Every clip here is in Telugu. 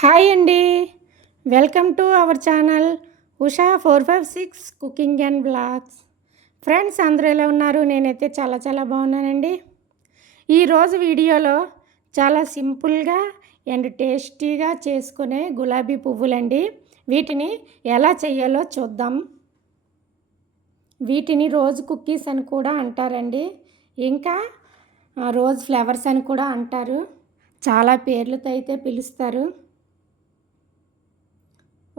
హాయ్ అండి. Welcome to our channel Usha 456 cooking and blogs. Friends అందరూ ఎలా ఉన్నారు? నేనైతే చాలా చాలా బాగున్నానండి. ఈరోజు వీడియోలో చాలా సింపుల్గా అండ్ టేస్టీగా చేసుకునే గులాబీ పువ్వులండి. వీటిని ఎలా చేయాలో చూద్దాం. వీటిని రోజ్ కుక్కీస్ అని కూడా అంటారండి, ఇంకా రోజ్ ఫ్లవర్స్ అని కూడా అంటారు. చాలా పేర్లతో అయితే పిలుస్తారు.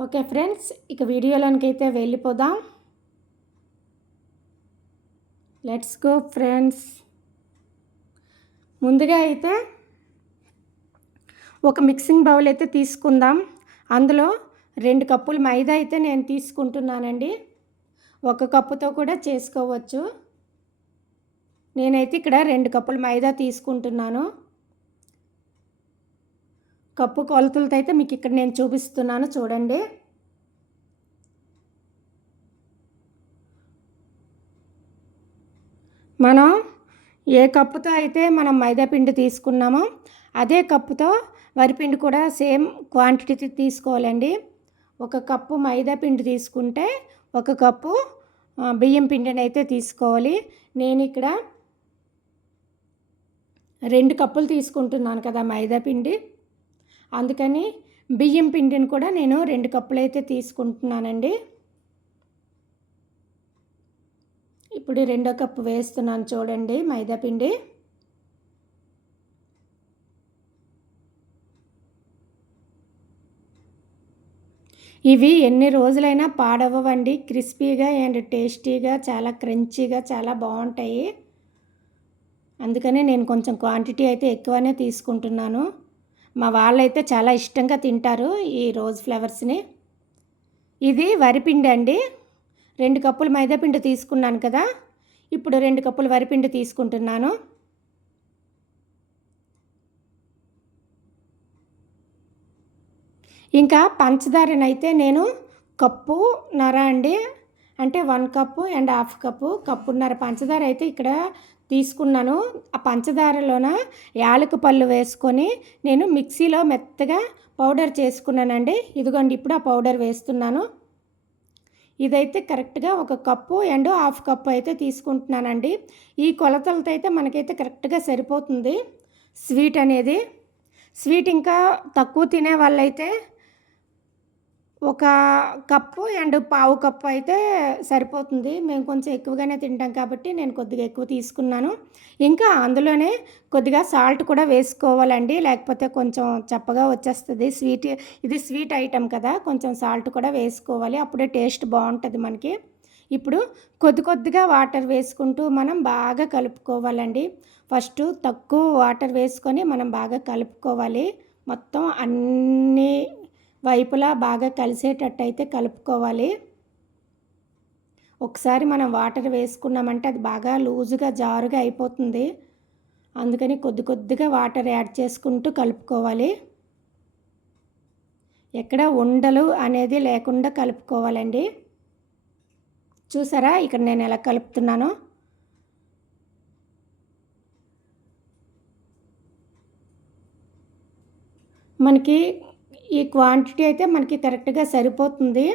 ఓకే ఫ్రెండ్స్, ఇక వీడియోలోనికి అయితే వెళ్ళిపోదాం. Let's go friends. ముందుగా అయితే ఒక మిక్సింగ్ బౌల్ అయితే తీసుకుందాం. అందులో 2 కప్పులు మైదా అయితే నేను తీసుకుంటున్నానండి. 1 కప్పుతో కూడా చేసుకోవచ్చు. నేనైతే ఇక్కడ 2 కప్పులు మైదా తీసుకుంటున్నాను. కప్పు కొలతలతో అయితే మీకు ఇక్కడ నేను చూపిస్తున్నాను, చూడండి. మనం ఏ కప్పుతో అయితే మనం మైదా పిండి తీసుకున్నామో అదే కప్పుతో వరిపిండి కూడా సేమ్ క్వాంటిటీ తీసుకోవాలండి. 1 కప్పు మైదా పిండి తీసుకుంటే 1 కప్పు బియ్యం పిండిని అయితే తీసుకోవాలి. నేను ఇక్కడ 2 కప్పులు తీసుకుంటున్నాను కదా మైదా పిండి, అందుకని బియ్యం పిండిని కూడా నేను 2 కప్పులు అయితే తీసుకుంటున్నానండి. ఇప్పుడు 2వ కప్పు వేస్తున్నాను, చూడండి మైదా పిండి. ఇవి ఎన్ని రోజులైనా పాడవ్వండి. క్రిస్పీగా అండ్ టేస్టీగా, చాలా క్రంచీగా, చాలా బాగుంటాయి. అందుకనే నేను కొంచెం క్వాంటిటీ అయితే ఎక్కువనే తీసుకుంటున్నాను. మా వాళ్ళైతే చాలా ఇష్టంగా తింటారు ఈ రోజ్ ఫ్లవర్స్ని. ఇది వరిపిండి అండి. 2 కప్పులు మైదాపిండి తీసుకున్నాను కదా, ఇప్పుడు 2 కప్పులు వరిపిండి తీసుకుంటున్నాను. ఇంకా పంచదారనైతే నేను కప్పున్నర అండి, అంటే 1 కప్పు అండ్ హాఫ్ కప్పు, కప్పున్నర పంచదార అయితే ఇక్కడ తీసుకున్నాను. ఆ పంచదారలోన యాలక పళ్ళు వేసుకొని నేను మిక్సీలో మెత్తగా పౌడర్ చేసుకున్నానండి. ఇదిగోండి, ఇప్పుడు ఆ పౌడర్ వేస్తున్నాను. ఇదైతే కరెక్ట్గా 1 కప్పు అండ్ హాఫ్ కప్పు అయితే తీసుకుంటున్నానండి. ఈ కొలతలతో అయితే మనకైతే కరెక్ట్గా సరిపోతుంది స్వీట్ అనేది. స్వీట్ ఇంకా తక్కువ తినే వాళ్ళైతే 1 కప్పు అండ్ పావు కప్పు అయితే సరిపోతుంది. మేము కొంచెం ఎక్కువగానే తింటాం కాబట్టి నేను కొద్దిగా ఎక్కువ తీసుకున్నాను. ఇంకా అందులోనే కొద్దిగా సాల్ట్ కూడా వేసుకోవాలండి, లేకపోతే కొంచెం చప్పగా వచ్చేస్తుంది స్వీట్. ఇది స్వీట్ ఐటెం కదా, కొంచెం సాల్ట్ కూడా వేసుకోవాలి, అప్పుడే టేస్ట్ బాగుంటుంది మనకి. ఇప్పుడు కొద్దిగా వాటర్ వేసుకుంటూ మనం బాగా కలుపుకోవాలండి. ఫస్ట్ తక్కువ వాటర్ వేసుకొని మనం బాగా కలుపుకోవాలి. మొత్తం అన్ని వైపులా బాగా కలిసేటట్టు అయితే కలుపుకోవాలి. ఒకసారి మనం వాటర్ వేసుకున్నామంటే అది బాగా లూజుగా జారుగా అయిపోతుంది. అందుకని కొద్దిగా వాటర్ యాడ్ చేసుకుంటూ కలుపుకోవాలి. ఎక్కడ ఉండలు అనేది లేకుండా కలుపుకోవాలండి. చూసారా ఇక్కడ నేను ఎలా కలుపుతున్నానో. మనకి ఈ క్వాంటిటీ అయితే మనకి కరెక్ట్గా సరిపోతుంది.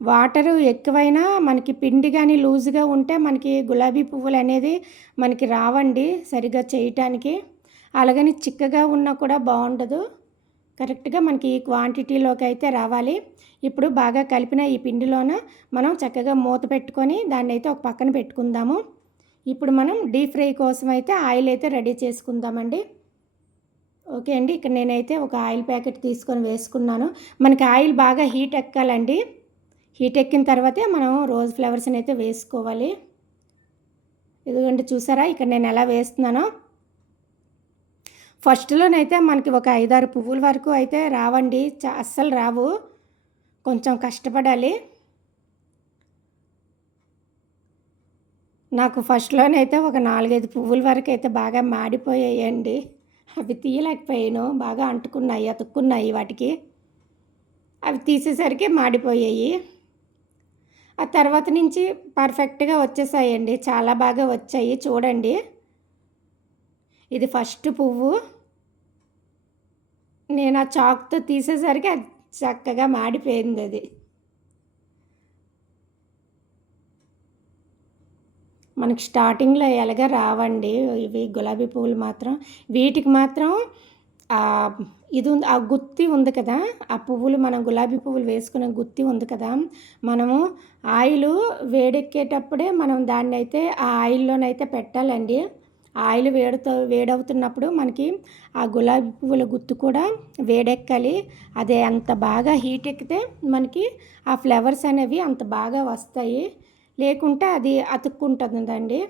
వాటరు ఎక్కువైనా మనకి పిండి కానీ లూజ్గా ఉంటే మనకి గులాబీ పువ్వులు అనేది మనకి రావండి సరిగ్గా చేయటానికి. అలాగని చిక్కగా ఉన్నా కూడా బాగుండదు. కరెక్ట్గా మనకి ఈ క్వాంటిటీలోకి అయితే రావాలి. ఇప్పుడు బాగా కలిపిన ఈ పిండిలోన మనం చక్కగా మూత పెట్టుకొని దాన్ని అయితే ఒక పక్కన పెట్టుకుందాము. ఇప్పుడు మనం డీప్ ఫ్రై కోసం అయితే ఆయిల్ అయితే రెడీ చేసుకుందామండి. ఓకే అండి, ఇక్కడ నేనైతే ఒక ఆయిల్ ప్యాకెట్ తీసుకొని వేసుకున్నాను. మనకి ఆయిల్ బాగా హీట్ ఎక్కాలండి. హీట్ ఎక్కిన తర్వాతే మనం రోజ్ ఫ్లవర్స్ని అయితే వేసుకోవాలి. ఇదిగోండి, చూసారా ఇక్కడ నేను ఎలా వేస్తున్నానో. ఫస్ట్లోనైతే మనకి ఒక 5-6 పువ్వుల వరకు అయితే రావండి, అస్సలు రావు, కొంచెం కష్టపడాలి. నాకు ఫస్ట్లోనైతే ఒక 4-5 పువ్వుల వరకు అయితే బాగా మాడిపోయాయండి. అవి తీయలేకపోయాను, బాగా అంటుకున్నాయి, అతుక్కున్నాయి వాటికి. అవి తీసేసరికి మాడిపోయాయి. ఆ తర్వాత నుంచి పర్ఫెక్ట్గా వచ్చేసాయండి, చాలా బాగా వచ్చాయి. చూడండి, ఇది ఫస్ట్ పువ్వు. నేను ఆ చాక్‌తో తీసేసరికి అది చక్కగా మాడిపోయింది అది. మనకి స్టార్టింగ్‌లో ఎలాగా రావండి ఇవి గులాబీ పువ్వులు మాత్రం. వీటికి మాత్రం ఆహ్, ఇది ఉంది ఆ గుత్తి ఉంది కదా! ఆ పువ్వులు మనం గులాబీ పువ్వులు వేసుకునే గుత్తి ఉంది కదా! మనము ఆయిలు వేడెక్కేటప్పుడే మనం దాన్నైతే ఆ ఆయిల్‌లోనైతే పెట్టాలండి. ఆ ఆయిల్ వేడవుతున్నప్పుడు మనకి ఆ గులాబీ పువ్వుల గుత్తు కూడా వేడెక్కాలి. అది అంత బాగా హీట్ ఎక్కితే మనకి ఆ ఫ్లవర్స్ అనేవి అంత బాగా వస్తాయి. లేకుంటే అది అతుక్కుంటుందండి.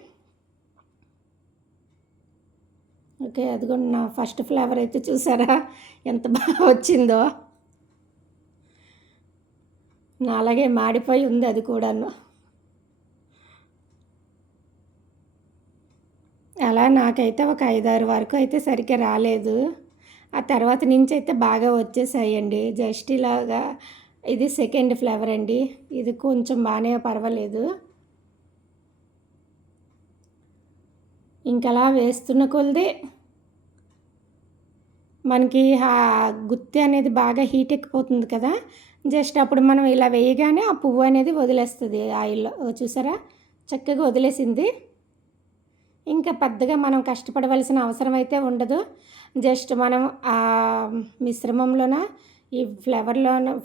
ఓకే. అదిగోండి నా ఫస్ట్ ఫ్లేవర్ అయితే చూసారా ఎంత బాగా వచ్చిందో. నాలాగే మాడిపోయి ఉంది అది కూడాను. అలా నాకైతే ఒక 5, 6 వరకు అయితే సరిగ్గా రాలేదు. ఆ తర్వాత నుంచి అయితే బాగా వచ్చేసాయండి. జస్ట్ ఇలాగా ఇది సెకండ్ ఫ్లేవర్ అండి. ఇది కొంచెం బానే పర్వాలేదు. ఇంకలా వేస్తున్న కొలది మనకి గుత్తి అనేది బాగా హీట్ ఎక్కిపోతుంది కదా! జస్ట్ అప్పుడు మనం ఇలా వేయగానే ఆ పువ్వు అనేది వదిలేస్తది ఆయిల్‌లో. చూసారా? చక్కగా వదిలేసింది. ఇంకా పెద్దగా మనం కష్టపడవలసిన అవసరం అయితే ఉండదు. జస్ట్ మనం మిశ్రమంలోన ఈ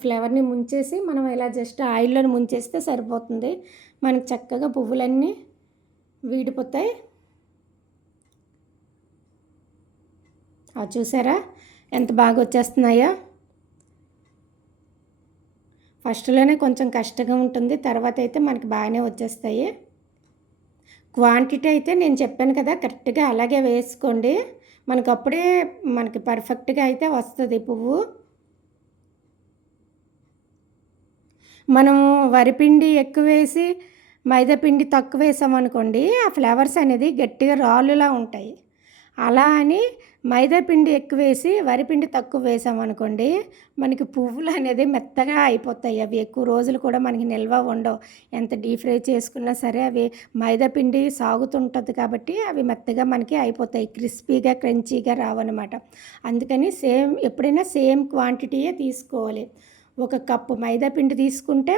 ఫ్లేవర్‌ని ముంచేసి మనం ఇలా జస్ట్ ఆయిల్‌లోని ముంచేస్తే సరిపోతుంది. మనకి చక్కగా పువ్వులన్నీ వీడిపోతాయి. చూసారా? ఎంత బాగా వచ్చేస్తున్నాయో? ఫస్ట్‌లోనే కొంచెం కష్టంగా ఉంటుంది. తర్వాత అయితే మనకి బాగానే వచ్చేస్తాయి. క్వాంటిటీ అయితే నేను చెప్పాను కదా! కరెక్ట్‌గా అలాగే వేసుకోండి. మనకప్పుడే మనకి పర్ఫెక్ట్‌గా అయితే వస్తది పువ్వు. మనము వరిపిండి ఎక్కువేసి, మైదా పిండి తక్కువేసామనుకోండి, ఆ ఫ్లేవర్స్ అనేది గట్టిగా రాళ్ళులా ఉంటాయి. అలా అని మైదా పిండి ఎక్కువేసి, వరిపిండి తక్కువ వేసామనుకోండి, మనకి పువ్వులనేది మెత్తగా అయిపోతాయి. అవి ఎక్కువ రోజులు కూడా మనకి నిల్వ ఉండవు. ఎంత డీప్ ఫ్రై చేసుకున్నా సరే అవి మైదా పిండి సాగుతుంటది కాబట్టి అవి మెత్తగా మనకి అయిపోతాయి. క్రిస్పీగా, క్రంచీగా రావనమాట. అందుకని ఎప్పుడైనా సేమ్ క్వాంటిటీయే తీసుకోవాలి. ఒక కప్పు మైదా పిండి తీసుకుంటే,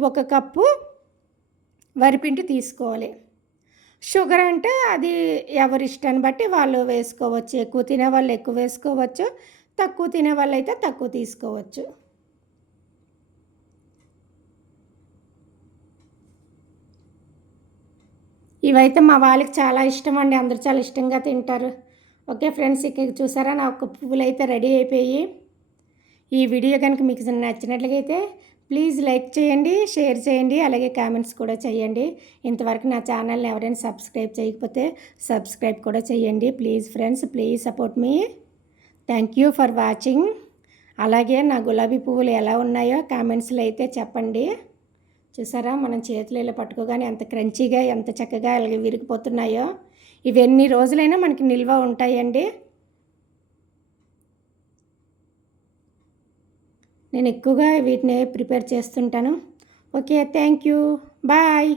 ఒక కప్పు వరిపిండి తీసుకోవాలి. షుగర్ అంటే అది ఎవరి ఇష్టాన్ని బట్టి వాళ్ళు వేసుకోవచ్చు. ఎక్కువ తినేవాళ్ళు ఎక్కువ వేసుకోవచ్చు. తక్కువ తినేవాళ్ళైతే తక్కువ తీసుకోవచ్చు. ఇవైతే మా వాళ్ళకి చాలా ఇష్టమండి. అందరూ చాలా ఇష్టంగా తింటారు. ఓకే ఫ్రెండ్స్, ఇక చూసారా నా పువ్వులైతే రెడీ అయిపోయి. ఈ వీడియో కనుక మీకు నచ్చినట్లయితే ప్లీజ్ లైక్ చేయండి, షేర్ చేయండి, అలాగే కామెంట్స్ కూడా చేయండి. ఇంతవరకు నా ఛానల్ని ఎవరైనా సబ్స్క్రైబ్ చేయకపోతే సబ్స్క్రైబ్ కూడా చేయండి. Please friends, please support me. Thank you for watching. అలాగే నా గులాబీ పువ్వులు ఎలా ఉన్నాయో కామెంట్స్లో అయితే చెప్పండి. చూసారా మనం చేతులు ఇలా పట్టుకోగానే ఎంత క్రంచీగా ఎంత చక్కగా అలాగే విరిగిపోతున్నాయో. ఇవి ఎన్ని రోజులైనా మనకి నిల్వ ఉంటాయండి. నేను ఎక్కువగా వీటిని ప్రిపేర్ చేస్తుంటాను. Okay thank you bye.